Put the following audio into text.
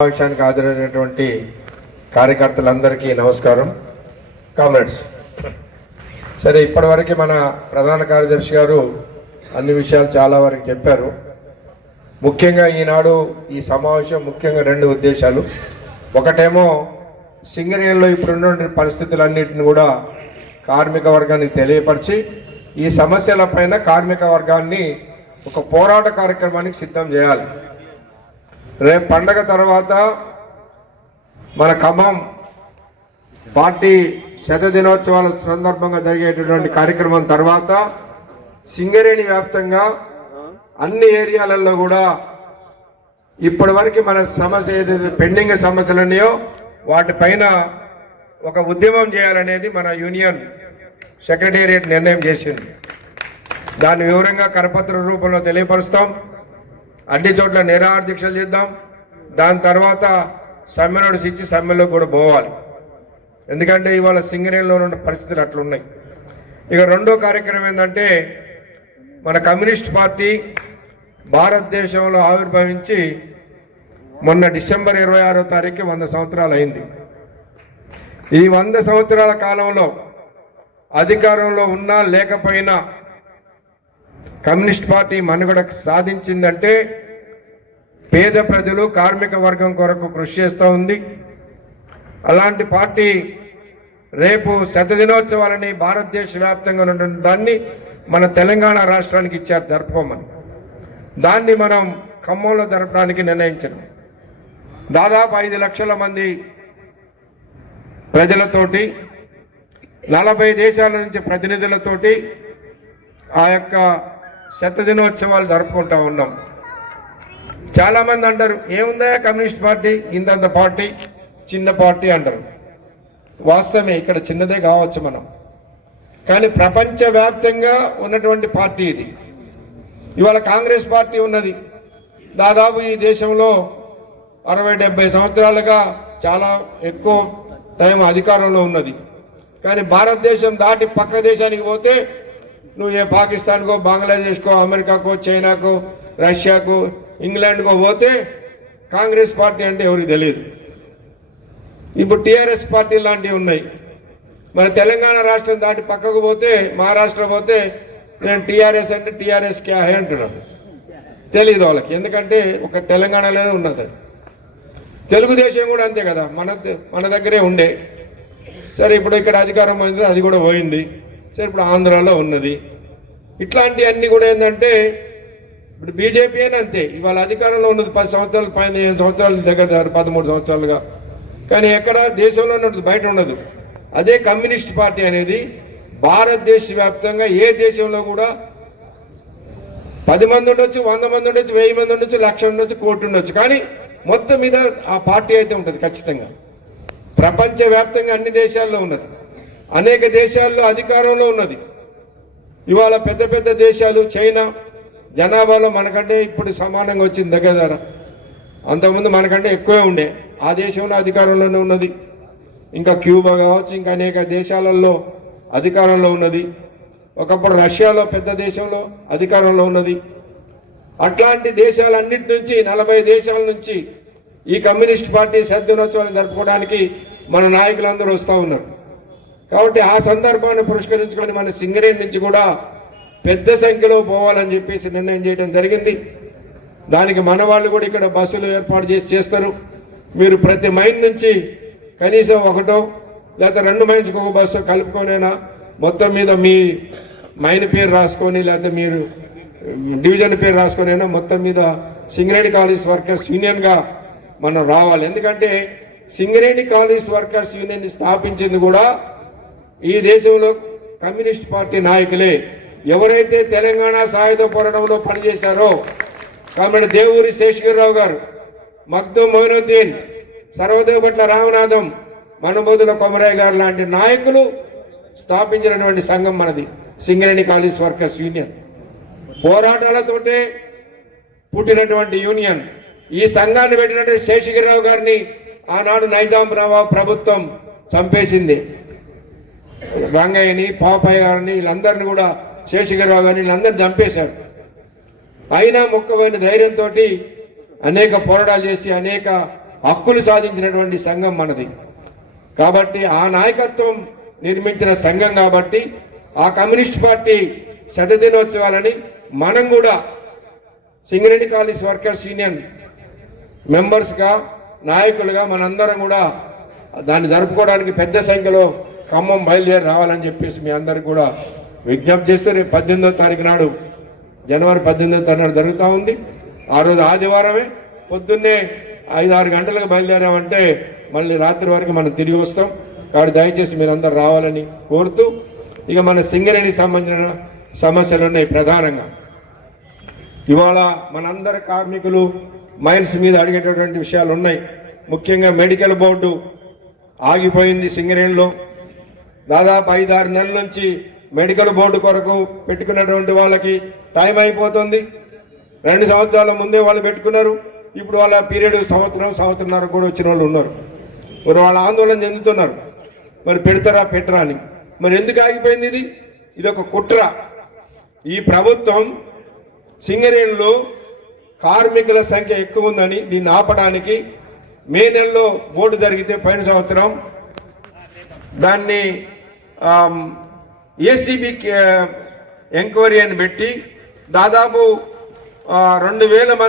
సమావేశానికి హాజరైనటువంటి కార్యకర్తలందరికీ నమస్కారం. కామ్రేడ్స్ సరే ఇప్పటివరకు మన ప్రధాన కార్యదర్శి గారు అన్ని విషయాలు చాలా వరకు చెప్పారు. ముఖ్యంగా ఈనాడు ఈ సమావేశం ముఖ్యంగా రెండు ఉద్దేశాలు. ఒకటేమో సింగరేణిలో ఇప్పుడున్న పరిస్థితులన్నింటిని కూడా కార్మిక వర్గానికి తెలియపరిచి ఈ సమస్యలపైన కార్మిక వర్గాన్ని ఒక పోరాట కార్యక్రమానికి సిద్ధం చేయాలి. రేపు పండగ తర్వాత మన ఖమ్మం పార్టీ శత దినోత్సవాల సందర్భంగా జరిగేటటువంటి కార్యక్రమం తర్వాత సింగరేణి వ్యాప్తంగా అన్ని ఏరియాలలో కూడా ఇప్పటి వరకు మన సమస్య ఏదైతే పెండింగ్ సమస్యలు ఉన్నాయో వాటిపైన ఒక ఉద్యమం చేయాలనేది మన యూనియన్ సెక్రటేరియట్ నిర్ణయం చేసింది. దాన్ని వివరంగా కరపత్ర రూపంలో తెలియపరుస్తాం. అన్ని చోట్ల నిరాహార దీక్షలు చేద్దాం. దాని తర్వాత సమ్మె నోటీస్ ఇచ్చి సమ్మెలో కూడా పోవాలి. ఎందుకంటే ఇవాళ సింగరేణిలో ఉన్న పరిస్థితులు అట్లున్నాయి. ఇక రెండో కార్యక్రమం ఏంటంటే మన కమ్యూనిస్ట్ పార్టీ భారతదేశంలో ఆవిర్భవించి మొన్న డిసెంబర్ ఇరవై ఆరో తారీఖు వంద సంవత్సరాలు అయింది. ఈ వంద సంవత్సరాల కాలంలో అధికారంలో ఉన్నా లేకపోయినా కమ్యూనిస్ట్ పార్టీ మనుగడ సాధించిందంటే పేద ప్రజలు కార్మిక వర్గం కొరకు కృషి చేస్తూ ఉంది. అలాంటి పార్టీ రేపు శతదినోత్సవాలని భారతదేశ వ్యాప్తంగా ఉన్నటువంటి దాన్ని మన తెలంగాణ రాష్ట్రానికి ఇచ్చారు జరుపుకోమని. దాన్ని మనం ఖమ్మంలో జరపడానికి నిర్ణయించడం. దాదాపు ఐదు లక్షల మంది ప్రజలతోటి నలభై దేశాల నుంచి ప్రతినిధులతోటి ఆ యొక్క శతదినోత్సవాలు జరుపుకుంటా ఉన్నాం. చాలామంది అంటారు ఏముందా కమ్యూనిస్ట్ పార్టీ? ఇంతంత పార్టీ? చిన్న పార్టీ అంటారు. వాస్తవమే ఇక్కడ చిన్నదే కావచ్చు మనం. కానీ ప్రపంచవ్యాప్తంగా ఉన్నటువంటి పార్టీ ఇది. ఇవాళ కాంగ్రెస్ పార్టీ ఉన్నది. దాదాపు ఈ దేశంలో అరవై డెబ్బై సంవత్సరాలుగా చాలా ఎక్కువ టైం అధికారంలో ఉన్నది. కానీ భారతదేశం దాటి పక్క దేశానికి పోతే నువ్వు ఏ పాకిస్తాన్కో బంగ్లాదేశ్కో అమెరికాకో చైనాకో రష్యాకో ఇంగ్లాండ్కో పోతే కాంగ్రెస్ పార్టీ అంటే ఎవరికి తెలియదు ఇప్పుడు టీఆర్ఎస్ పార్టీ లాంటివి ఉన్నాయి. మన తెలంగాణ రాష్ట్రం దాటి పక్కకు పోతే మహారాష్ట్ర పోతే నేను టీఆర్ఎస్ అంటే టీఆర్ఎస్ క్యాహే అంటున్నాను. తెలియదు వాళ్ళకి. ఎందుకంటే ఒక తెలంగాణలోనే ఉన్నది తెలుగుదేశం కూడా అంతే కదా. మన మన దగ్గరే ఉండే. సరే ఇప్పుడు ఇక్కడ అధికారం పోయింది అది కూడా పోయింది. సరే ఇప్పుడు ఆంధ్రాలో ఉన్నది. ఇట్లాంటివన్నీ కూడా ఏంటంటే ఇప్పుడు బీజేపీ అని అంతే. ఇవాళ అధికారంలో ఉన్నది పది సంవత్సరాల పైన సంవత్సరాల దగ్గర దగ్గర పదమూడు సంవత్సరాలుగా. కానీ ఎక్కడ దేశంలో ఉన్నది బయట ఉండదు అదే కమ్యూనిస్ట్ పార్టీ అనేది భారతదేశ వ్యాప్తంగా ఏ దేశంలో కూడా పది మంది ఉండొచ్చు వంద మంది ఉండొచ్చు వెయ్యి మంది ఉండొచ్చు లక్ష ఉండొచ్చు కోటి ఉండొచ్చు. కానీ మొత్తం మీద ఆ పార్టీ అయితే ఉంటుంది ఖచ్చితంగా. ప్రపంచవ్యాప్తంగా అన్ని దేశాల్లో ఉన్నది. అనేక దేశాల్లో అధికారంలో ఉన్నది. ఇవాళ పెద్ద పెద్ద దేశాలు చైనా జనాభాలో మనకంటే ఇప్పుడు సమానంగా వచ్చింది దగ్గర ధర అంతకుముందు మనకంటే ఎక్కువే ఉండే. ఆ దేశంలో అధికారంలోనే ఉన్నది. ఇంకా క్యూబా కావచ్చు ఇంకా అనేక దేశాలలో అధికారంలో ఉన్నది. ఒకప్పుడు రష్యాలో పెద్ద దేశంలో అధికారంలో ఉన్నది. అట్లాంటి దేశాలన్నిటి నుంచి నలభై దేశాల నుంచి ఈ కమ్యూనిస్ట్ పార్టీ సద్దినోత్సవాన్ని జరుపుకోవడానికి మన నాయకులందరూ వస్తూ ఉన్నారు. కాబట్టి ఆ సందర్భాన్ని పురస్కరించుకొని మన సింగరేణి నుంచి కూడా పెద్ద సంఖ్యలో పోవాలని చెప్పేసి నిర్ణయం చేయడం జరిగింది. దానికి మన వాళ్ళు కూడా ఇక్కడ బస్సులు ఏర్పాటు చేసి చేస్తారు. మీరు ప్రతి మైన్ నుంచి కనీసం ఒకటో లేకపోతే రెండు మైన్స్కి ఒక బస్సు కలుపుకొనైనా మొత్తం మీద మీ మైన్ పేరు రాసుకొని లేకపోతే మీరు డివిజన్ పేరు రాసుకొనైనా మొత్తం మీద సింగరేణి కాలేజ్ వర్కర్స్ యూనియన్గా మనం రావాలి. ఎందుకంటే సింగరేణి కాలేజ్ వర్కర్స్ యూనియన్ స్థాపించింది కూడా ఈ దేశంలో కమ్యూనిస్ట్ పార్టీ నాయకులే. ఎవరైతే తెలంగాణ సాయుధ పోరాటంలో పనిచేశారో కామెడి దేవూరి శేషగిరిరావు గారు మగ్దుం మొయినుద్దీన్ సర్వదేవపట్ల రామనాథం మనుబోధుల కొమరయ్య గారు లాంటి నాయకులు స్థాపించినటువంటి సంఘం మనది సింగరేణి కాలేజ్ వర్కర్స్ యూనియన్. పోరాటాలతోటే పుట్టినటువంటి యూనియన్. ఈ సంఘాన్ని పెట్టినటువంటి శేషగిరిరావు గారిని ఆనాడు నైజాం నవాబ్ ప్రభుత్వం చంపేసింది. రంగయ్యని పాపయ్య గారిని వీళ్ళందరినీ కూడా శేషగిరిరావు గారిని వీళ్ళందరూ చంపేశారు. అయినా మొక్కమైన ధైర్యంతో అనేక పోరాటాలు చేసి అనేక హక్కులు సాధించినటువంటి సంఘం మనది. కాబట్టి ఆ నాయకత్వం నిర్మించిన సంఘం కాబట్టి ఆ కమ్యూనిస్ట్ పార్టీ శతదినోత్సవాలని మనం కూడా సింగరెడ్డి కాలేజ్ వర్కర్స్ యూనియన్ మెంబర్స్గా నాయకులుగా మనందరం కూడా దాన్ని జరుపుకోవడానికి పెద్ద సంఖ్యలో ఖమ్మం బయలుదేరి రావాలని చెప్పేసి మీ అందరికి కూడా విజ్ఞప్తి చేస్తే రేపు పద్దెనిమిదో తారీఖు నాడు జనవరి పద్దెనిమిదో తారీఖు నాడు జరుగుతూ ఉంది. ఆ రోజు ఆదివారమే పొద్దున్నే ఐదు ఆరు గంటలకు బయలుదేరామంటే మళ్ళీ రాత్రి వరకు మనం తిరిగి వస్తాం. కాబట్టి దయచేసి మీరందరూ రావాలని కోరుతూ ఇక మన సింగరేణికి సంబంధించిన సమస్యలు ఉన్నాయి ప్రధానంగా. ఇవాళ మనందరి కార్మికులు మైన్స్ మీద అడిగేటటువంటి విషయాలు ఉన్నాయి. ముఖ్యంగా మెడికల్ బోర్డు ఆగిపోయింది సింగరేణిలో. దాదాపు ఐదారు నెలల నుంచి మెడికల్ బోర్డు కొరకు పెట్టుకున్నటువంటి వాళ్ళకి టైం అయిపోతుంది. రెండు సంవత్సరాల ముందే వాళ్ళు పెట్టుకున్నారు. ఇప్పుడు వాళ్ళ పీరియడ్ సంవత్సరం సంవత్సరంన్నర కూడా వచ్చిన వాళ్ళు ఉన్నారు. మరి వాళ్ళు ఆందోళన చెందుతున్నారు. మరి పెడతారా పెట్టరా అని. మరి ఎందుకు ఆగిపోయింది ఇది? ఇది ఒక కుట్ర. ఈ ప్రభుత్వం సింగరేణిలో కార్మికుల సంఖ్య ఎక్కువ ఉందని దీన్ని ఆపడానికి మే నెలలో బోర్డు జరిగితే పైన సంవత్సరం దాన్ని ఏసీబీ ఎంక్వైరీ uh, అని పెట్టి దాదాపు uh, రెండు వేల మంది